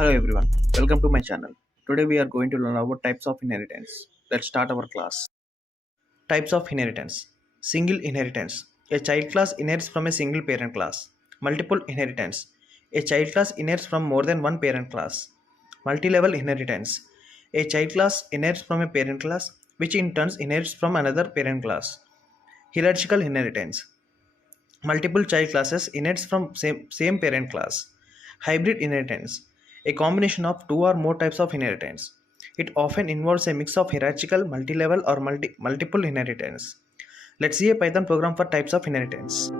Hello everyone, welcome to my channel. Today we are going to learn about types of inheritance. Let's start our class. Types of inheritance. Single inheritance. A child class inherits from a single parent class. Multiple inheritance. A child class inherits from more than one parent class. Multi-level inheritance. A child class inherits from a parent class which in turn inherits from another parent class. Hierarchical inheritance. Multiple child classes inherits from same parent class. Hybrid inheritance. A combination of two or more types of inheritance. It often involves a mix of hierarchical, multi-level or multiple inheritance. Let's see a Python program for types of inheritance.